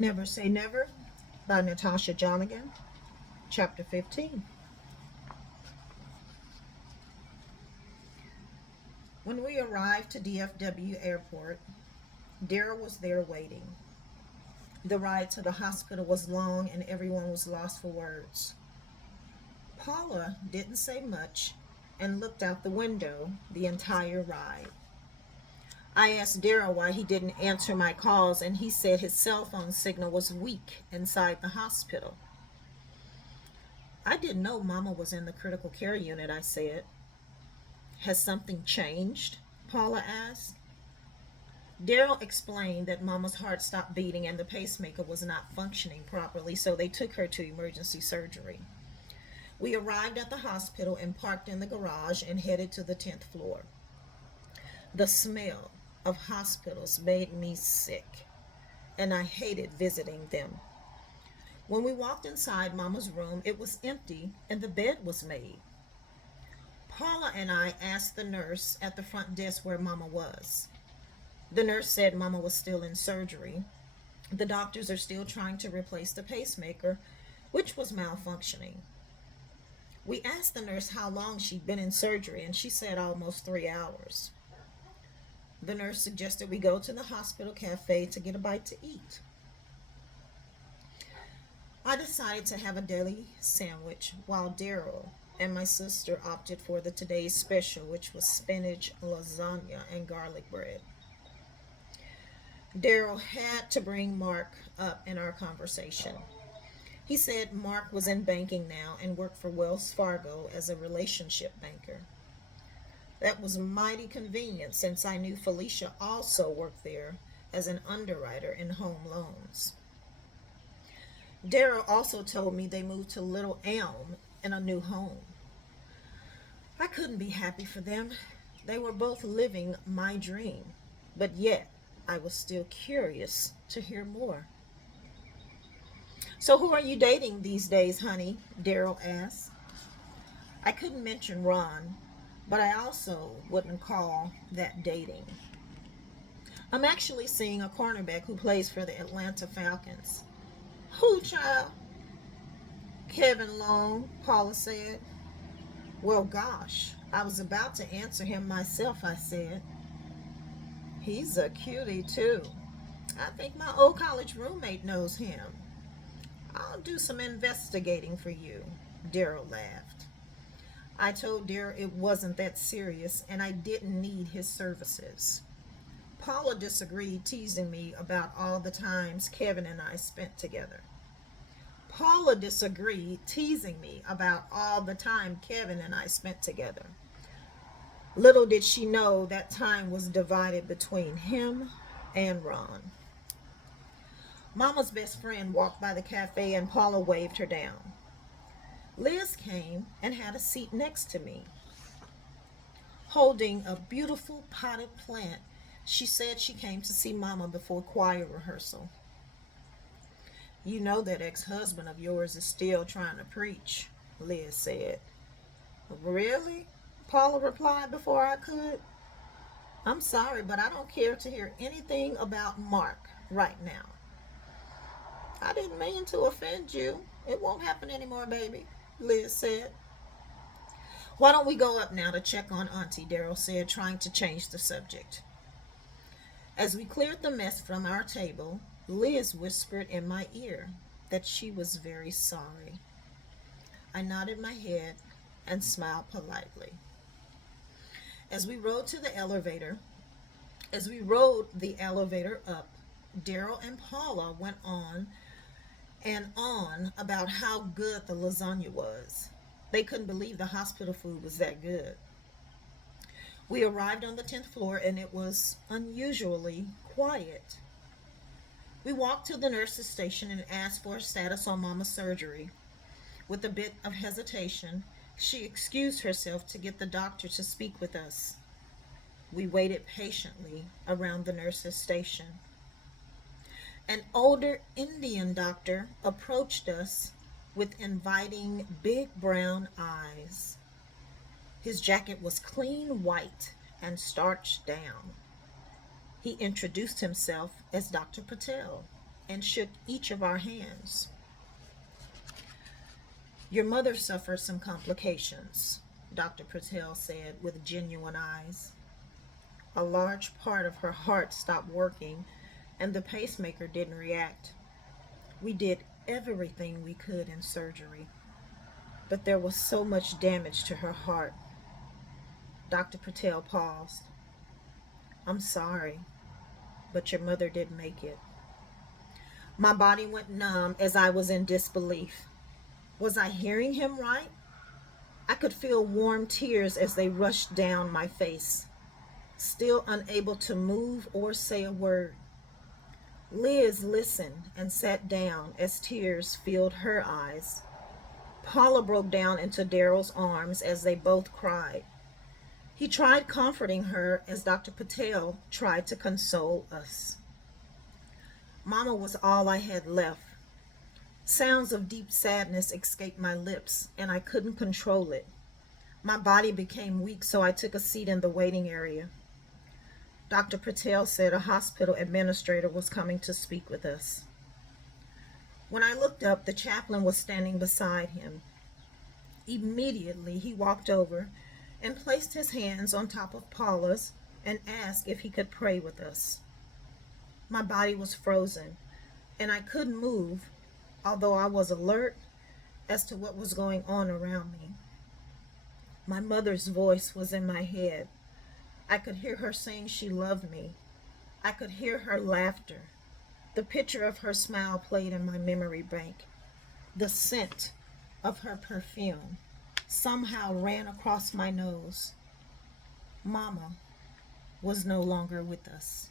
Never Say Never by Natasha Jonigan, Chapter 15. When we arrived to DFW Airport, Daryl was there waiting. The ride to the hospital was long and everyone was lost for words. Paula didn't say much and looked out the window the entire ride. I asked Daryl why he didn't answer my calls, and he said his cell phone signal was weak inside the hospital. I didn't know Mama was in the critical care unit, I said. Has something changed? Paula asked. Daryl explained that Mama's heart stopped beating and the pacemaker was not functioning properly, so they took her to emergency surgery. We arrived at the hospital and parked in the garage and headed to the 10th floor. The smell of hospitals made me sick, and I hated visiting them. When we walked inside Mama's room, it was empty and the bed was made. Paula and I asked the nurse at the front desk where Mama was. The nurse said Mama was still in surgery. The doctors are still trying to replace the pacemaker, which was malfunctioning. We asked the nurse how long she'd been in surgery, and she said almost 3 hours. The nurse suggested we go to the hospital cafe to get a bite to eat. I decided to have a deli sandwich while Daryl and my sister opted for the today's special, which was spinach, lasagna, and garlic bread. Daryl had to bring Mark up in our conversation. He said Mark was in banking now and worked for Wells Fargo as a relationship banker. That was mighty convenient since I knew Felicia also worked there as an underwriter in home loans. Daryl also told me they moved to Little Elm in a new home. I couldn't be happy for them. They were both living my dream, but yet I was still curious to hear more. So, who are you dating these days, honey? Daryl asked. I couldn't mention Ron, but I also wouldn't call that dating. I'm actually seeing a cornerback who plays for the Atlanta Falcons. Who, child? Kevin Long, Paula said. Well, gosh, I was about to answer him myself, I said. He's a cutie, too. I think my old college roommate knows him. I'll do some investigating for you, Daryl laughed. I told Daryl it wasn't that serious and I didn't need his services. Paula disagreed, teasing me about all the times Kevin and I spent together. Paula disagreed, teasing me about all the time Kevin and I spent together. Little did she know that time was divided between him and Ron. Mama's best friend walked by the cafe and Paula waved her down. Liz came and had a seat next to me. Holding a beautiful potted plant, she said she came to see Mama before choir rehearsal. You know that ex-husband of yours is still trying to preach, Liz said. Really? Paula replied before I could. I'm sorry, but I don't care to hear anything about Mark right now. I didn't mean to offend you. It won't happen anymore, baby, Liz said. Why don't we go up now to check on Auntie, Daryl said, trying to change the subject. As we cleared the mess from our table, Liz whispered in my ear that she was very sorry. I nodded my head and smiled politely. As we rode to the elevator, as we rode the elevator up, Daryl and Paula went on and on about how good the lasagna was. They couldn't believe the hospital food was that good. We arrived on the 10th floor and it was unusually quiet. We walked to the nurse's station and asked for a status on Mama's surgery. With a bit of hesitation, she excused herself to get the doctor to speak with us. We waited patiently around the nurse's station. An older Indian doctor approached us with inviting big brown eyes. His jacket was clean white and starched down. He introduced himself as Dr. Patel and shook each of our hands. Your mother suffered some complications, Dr. Patel said with genuine eyes. A large part of her heart stopped working, and the pacemaker didn't react. We did everything we could in surgery, but there was so much damage to her heart. Dr. Patel paused. I'm sorry, but your mother didn't make it. My body went numb as I was in disbelief. Was I hearing him right? I could feel warm tears as they rushed down my face, still unable to move or say a word. Liz listened and sat down as tears filled her eyes. Paula broke down into Daryl's arms as they both cried. He tried comforting her as Dr. Patel tried to console us. Mama was all I had left. Sounds of deep sadness escaped my lips, and I couldn't control it. My body became weak, so I took a seat in the waiting area. Dr. Patel said a hospital administrator was coming to speak with us. When I looked up, the chaplain was standing beside him. Immediately, he walked over and placed his hands on top of Paula's and asked if he could pray with us. My body was frozen, and I couldn't move, although I was alert as to what was going on around me. My mother's voice was in my head. I could hear her saying she loved me. I could hear her laughter. The picture of her smile played in my memory bank. The scent of her perfume somehow ran across my nose. Mama was no longer with us.